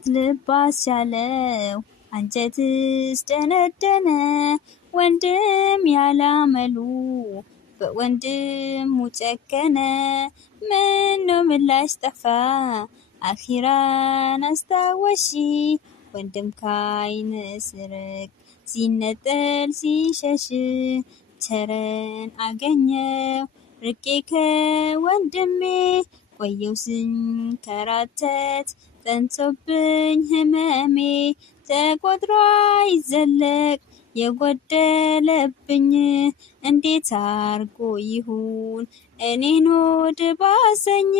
እንዴት ልባስ ቻለው አንጀትስ ደነደነ ወንድም ያላመሉ በወንድሙ ጨከነ ምነው ምላሽ ጠፋ አኺራን አስታወሺ ወንድም ካይን ስርቅ ሲነጠል ሲሸሽ ቸረን አገኘው ርቄ ከወንድሜ ቆየው ስንከራተት ጸንቶብኝ ህመሜ ተቆጥሮ አይዘለቅ የጎደለብኝ እንዴት አርጎ ይሁን እኔን ሆድ ባሰኝ